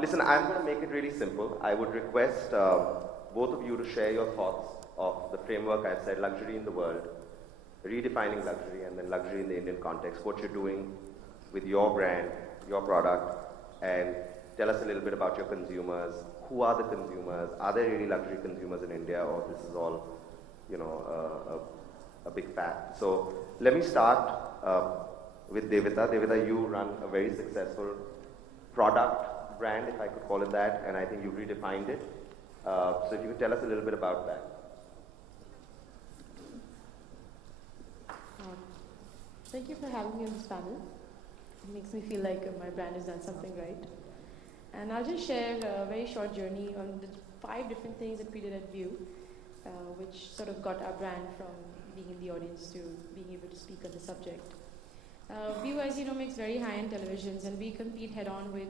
Listen, I'm going to make it really simple. I would request both of you to share your thoughts of the framework I've said, luxury in the world, redefining luxury, and then luxury in the Indian context, what you're doing with your brand, your product, and tell us a little bit about your consumers. Who are the consumers? Are there really luxury consumers in India, or this is all, you know, a big fact? So let me start with Devita. Devita, you run a very successful product brand, if I could call it that, and I think you've redefined it. So if you could tell us a little bit about that. Thank you for having me on this panel. It makes me feel like my brand has done something right. And I'll just share a very short journey on the 5 different things that we did at View, which sort of got our brand from being in the audience to being able to speak on the subject. View, as you know, makes very high-end televisions, and we compete head-on with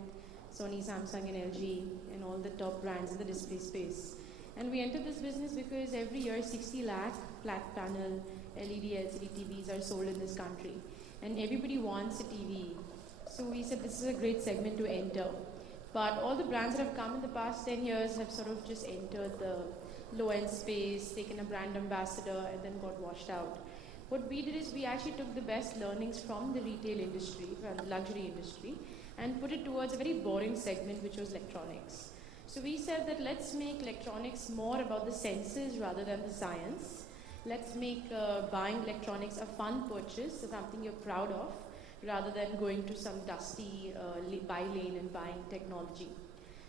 Sony, Samsung, and LG, and all the top brands in the display space. And we entered this business because every year 60 lakh flat panel LED, LCD TVs are sold in this country. And everybody wants a TV. So we said this is a great segment to enter. But all the brands that have come in the past 10 years have sort of just entered the low-end space, taken a brand ambassador, and then got washed out. What we did is we actually took the best learnings from the retail industry, from the luxury industry, and put it towards a very boring segment, which was electronics. So we said that let's make electronics more about the senses rather than the science. Let's make buying electronics a fun purchase, so something you're proud of, rather than going to some dusty buy lane and buying technology.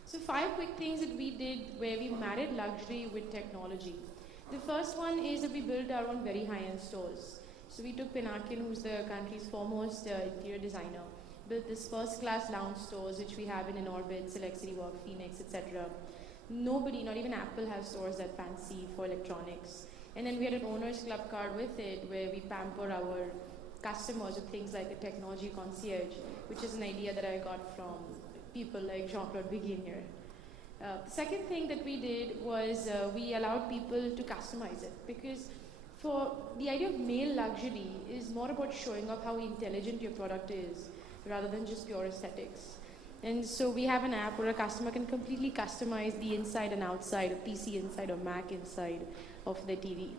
So 5 quick things that we did where we married luxury with technology. The first one is that we built our own very high-end stores. So we took Pinakin, who's the country's foremost interior designer, built this first-class lounge stores, which we have in Orbit, Select City Walk, Phoenix, etc. Nobody, not even Apple, has stores that fancy for electronics. And then we had an owner's club card with it, where we pamper our customers with things like a technology concierge, which is an idea that I got from people like Jean-Claude Begin here. The second thing that we did was we allowed people to customize it, because for the idea of male luxury is more about showing off how intelligent your product is rather than just pure aesthetics. And so we have an app where a customer can completely customize the inside and outside, a PC inside or Mac inside of the TV.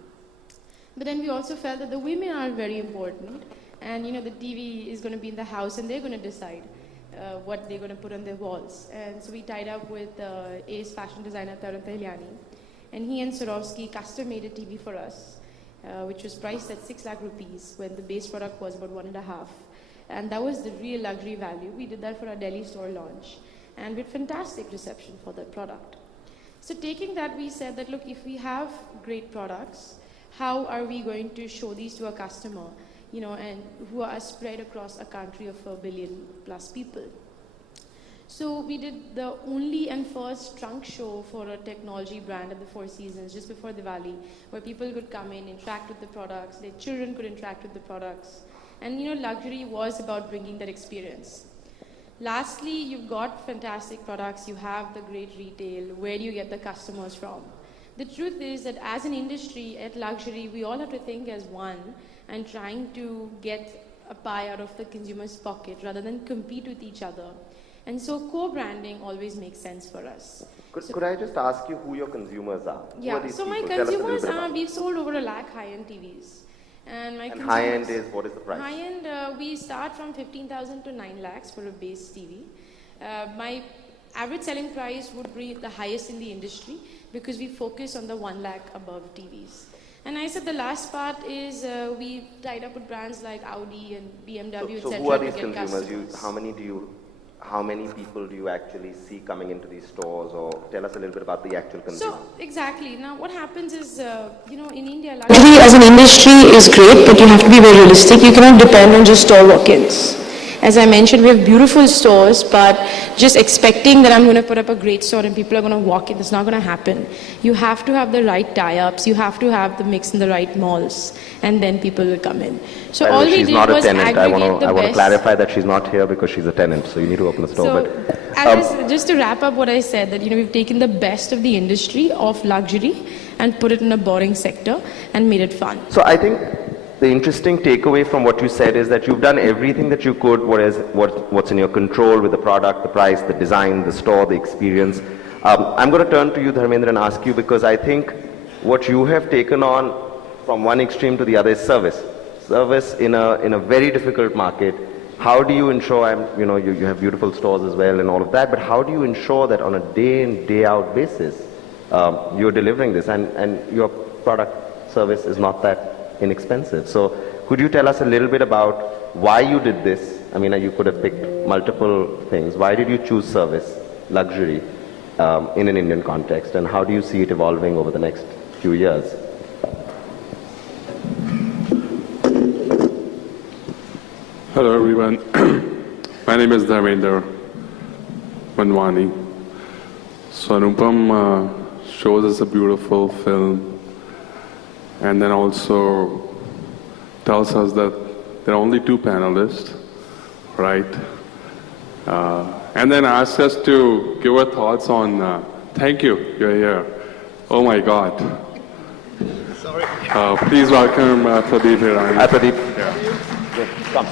But then we also felt that the women are very important, and you know, the TV is going to be in the house and they're going to decide what they're going to put on their walls. And so we tied up with ace fashion designer Tarun Tahilyani, and he and Swarovski custom made a TV for us, which was priced at 6 lakh rupees when the base product was about 1.5. And that was the real luxury value. We did that for our Delhi store launch, and with fantastic reception for that product. So taking that, we said that, look, if we have great products, how are we going to show these to a customer, you know, and who are spread across a country of 1 billion plus people? So we did the only and first trunk show for a technology brand at the Four Seasons just before Diwali, where people could come in, interact with the products, their children could interact with the products. And you know, luxury was about bringing that experience. Lastly, you've got fantastic products, you have the great retail. Where do you get the customers from? The truth is that as an industry at luxury, we all have to think as one and trying to get a pie out of the consumer's pocket rather than compete with each other. And so co-branding always makes sense for us. Could I just ask you who your consumers are? Yeah, so my consumers are, we've sold over 1 lakh high-end TVs. And high-end is, what is the price? High-end, we start from 15,000 to 9 lakhs for a base TV. My average selling price would be the highest in the industry because we focus on the 1 lakh above TVs. And I said the last part is we tied up with brands like Audi and BMW, etc. So who are these consumers? How many people do you actually see coming into these stores, or tell us a little bit about the actual consumers? So, exactly. Now, what happens is, you know, in India, luxury as an industry is great, but you have to be very realistic. You cannot depend on just store walk-ins. As I mentioned, we have beautiful stores, but just expecting that I'm going to put up a great store and people are going to walk in, it's not going to happen. You have to have the right tie-ups, you have to have the mix in the right malls, and then people will come in. So all we did was aggregate the best. I want to clarify that she's not here because she's a tenant, so you need to open the store. So, just to wrap up what I said, that you know, we've taken the best of the industry of luxury and put it in a boring sector and made it fun. So I think the interesting takeaway from what you said is that you've done everything that you could, what's in your control with the product, the price, the design, the store, the experience. I'm going to turn to you, Dharmendra, and ask you, because I think what you have taken on from one extreme to the other is service. Service in a very difficult market. How do you ensure, you have beautiful stores as well and all of that, but how do you ensure that on a day in, day out basis, you're delivering this and your product service is not that inexpensive? So could you tell us a little bit about why you did this? I mean, you could have picked multiple things. Why did you choose service, luxury, in an Indian context, and how do you see it evolving over the next few years? Hello everyone, my name is Dharmendra Manwani. So Anupam shows us a beautiful film and then also tells us that there are only 2 panelists, right? And then asks us to give our thoughts on, thank you, you're here. Oh my God. Sorry. Please welcome Pradeep here. Hi Pradeep. Yeah. Come.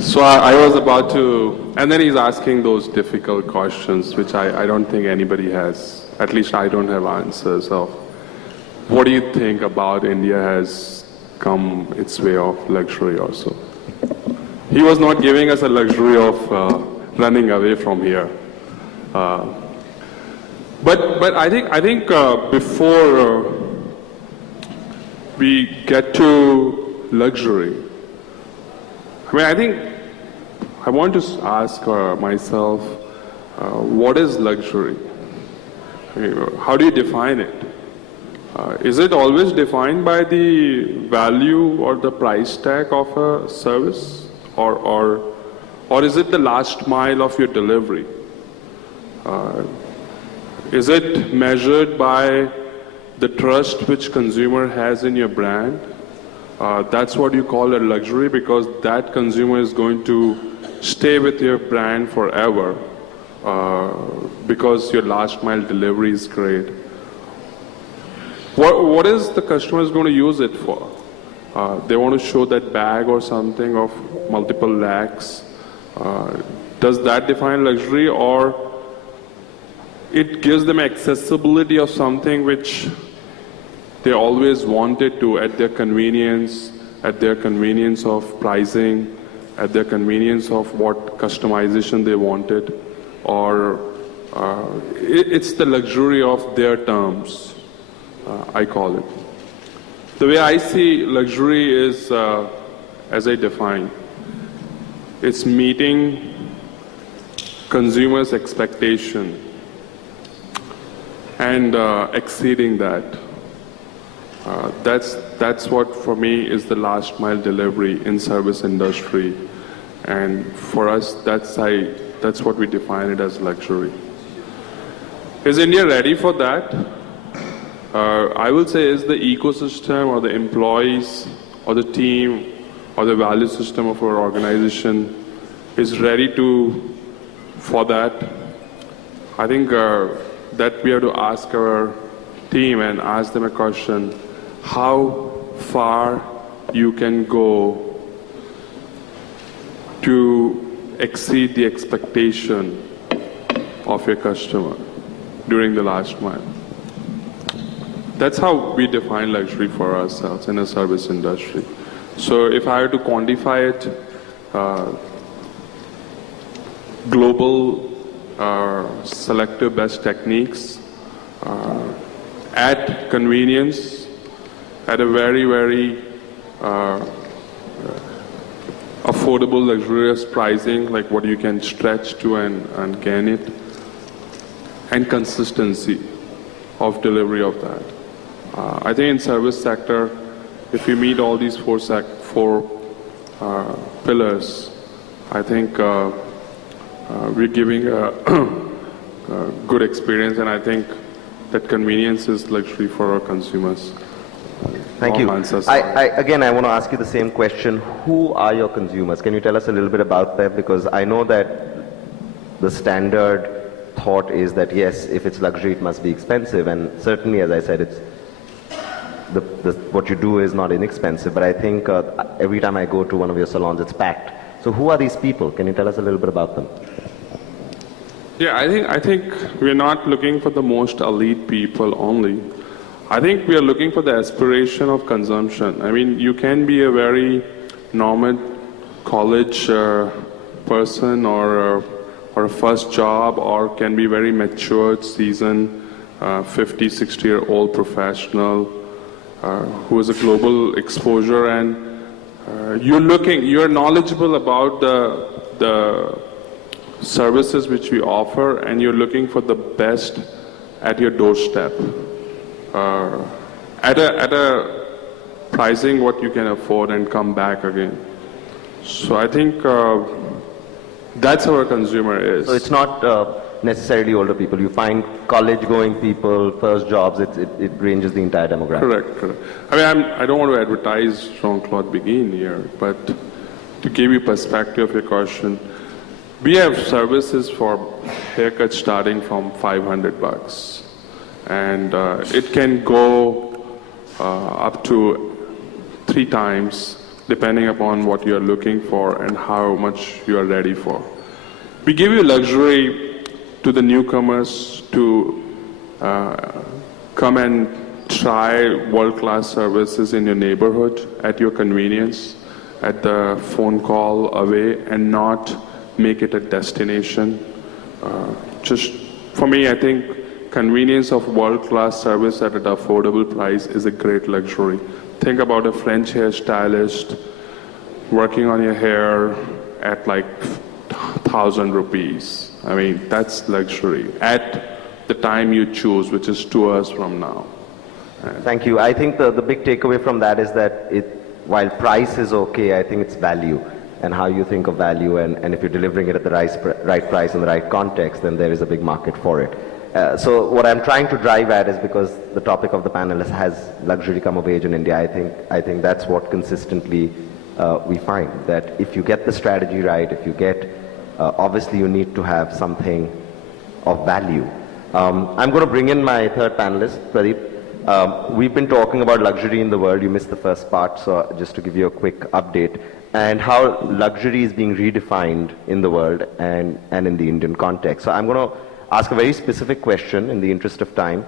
So I was about to, and then he's asking those difficult questions, which I don't think anybody has, at least I don't have answers of. What do you think about India has come its way of luxury also? He was not giving us a luxury of running away from here. But I think before we get to luxury, I think I want to ask myself, what is luxury? How do you define it? Is it always defined by the value or the price tag of a service? Or is it the last mile of your delivery? Is it measured by the trust which consumer has in your brand? That's what you call a luxury, because that consumer is going to stay with your brand forever because your last mile delivery is great. What is the customer is going to use it for? They want to show that bag or something of multiple lakhs. Does that define luxury, or it gives them accessibility of something which they always wanted to, at their convenience of pricing, at their convenience of what customization they wanted, or it's the luxury of their terms, I call it. The way I see luxury is, as I define, it's meeting consumers' expectation and exceeding that. That's what for me is the last mile delivery in service industry, and for us that's what we define it as luxury. Is India ready for that? I will say, is the ecosystem or the employees or the team or the value system of our organization is ready for that? I think that we have to ask our team and ask them a question: how far you can go to exceed the expectation of your customer during the last mile. That's how we define luxury for ourselves in a service industry. So if I had to quantify it, global selective best techniques at convenience, at a very, very affordable, luxurious pricing, like what you can stretch to and gain it, and consistency of delivery of that. I think in service sector, if we meet all these four pillars, I think we're giving a good experience, and I think that convenience is luxury for our consumers. Thank you. Again, I want to ask you the same question. Who are your consumers? Can you tell us a little bit about them? Because I know that the standard thought is that, yes, if it's luxury, it must be expensive. And certainly, as I said, what you do is not inexpensive, but I think every time I go to one of your salons, it's packed. So who are these people? Can you tell us a little bit about them? Yeah, I think we're not looking for the most elite people only. I think we are looking for the aspiration of consumption. I mean, you can be a very normal college person or a first job, or can be very matured, seasoned, 50, 60-year-old professional who has a global exposure, and you're knowledgeable about the services which we offer, and you're looking for the best at your doorstep at a pricing what you can afford and come back again. So I think that's how our consumer is. So it's not necessarily older people. You find college-going people, first jobs. It ranges the entire demographic. Correct. I mean, I don't want to advertise Jean-Claude Begin here, but to give you perspective of your question, we have services for haircuts starting from $500, and it can go up to 3 times depending upon what you're looking for and how much you are ready for. We give you luxury to the newcomers to come and try world-class services in your neighborhood at your convenience, at the phone call away, and not make it a destination. Just for me, I think convenience of world-class service at an affordable price is a great luxury. Think about a French hairstylist working on your hair at like 1,000 rupees. I mean, that's luxury at the time you choose, which is 2 hours from now. Thank you. I think the big takeaway from that is that while price is okay, I think it's value and how you think of value, and if you're delivering it at the right price in the right context, then there is a big market for it. So what I'm trying to drive at is, because the topic of the panel has luxury come of age in India, I think that's what consistently we find, that if you get the strategy right, if you get, obviously you need to have something of value. I'm going to bring in my third panelist, Pradeep. We've been talking about luxury in the world. You missed the first part, so just to give you a quick update, and how luxury is being redefined in the world and in the Indian context. So I'm going to ask a very specific question in the interest of time.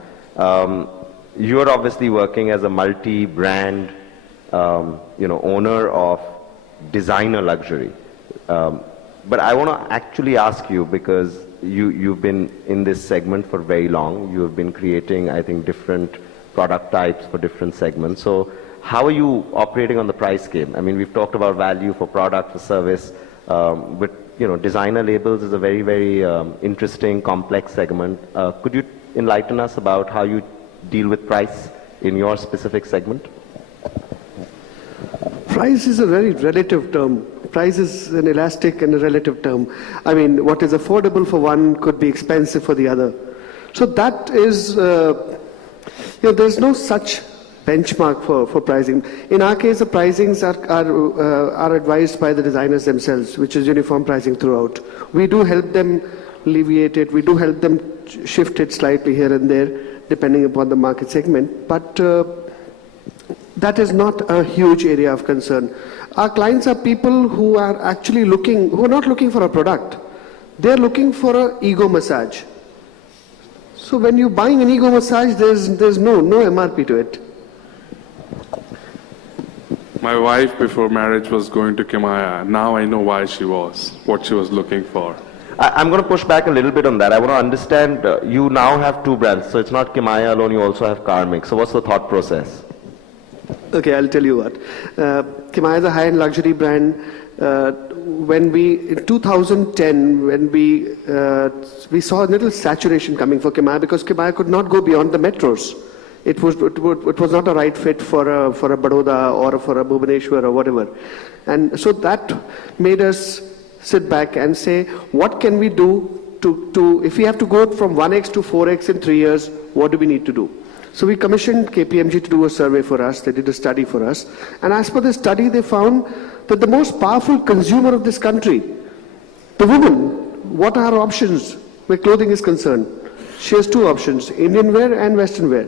You're obviously working as a multi-brand owner of designer luxury. But I want to actually ask you, because you've been in this segment for very long. You've been creating, I think, different product types for different segments. So how are you operating on the price game? I mean, we've talked about value for product, for service, but designer labels is a very, very interesting, complex segment. Could you enlighten us about how you deal with price in your specific segment? Price is a very relative term. Price is an elastic and a relative term. I mean, what is affordable for one could be expensive for the other. So that is, there's no such benchmark for pricing. In our case, the pricings are advised by the designers themselves, which is uniform pricing throughout. We do help them alleviate it. We do help them shift it slightly here and there, depending upon the market segment. But that is not a huge area of concern. Our clients are people who are actually who are not looking for a product. They're looking for an ego massage. So when you're buying an ego massage, there's no MRP to it. My wife before marriage was going to Kimaya. Now I know what she was looking for. I'm going to push back a little bit on that. I want to understand, you now have 2 brands. So it's not Kimaya alone, you also have Karmic. So what's the thought process? Okay, I'll tell you what. Kimaya is a high-end luxury brand. In 2010, when we saw a little saturation coming for Kimaya, because Kimaya could not go beyond the metros. It was not a right fit for a Baroda or for a Bhubaneswar or whatever. And so that made us sit back and say, what can we do to if we have to go from 1x to 4x in 3 years, what do we need to do? So we commissioned KPMG to do a survey for us. They did a study for us. And as per the study, they found that the most powerful consumer of this country, the woman, what are her options where clothing is concerned? She has 2 options, Indian wear and Western wear.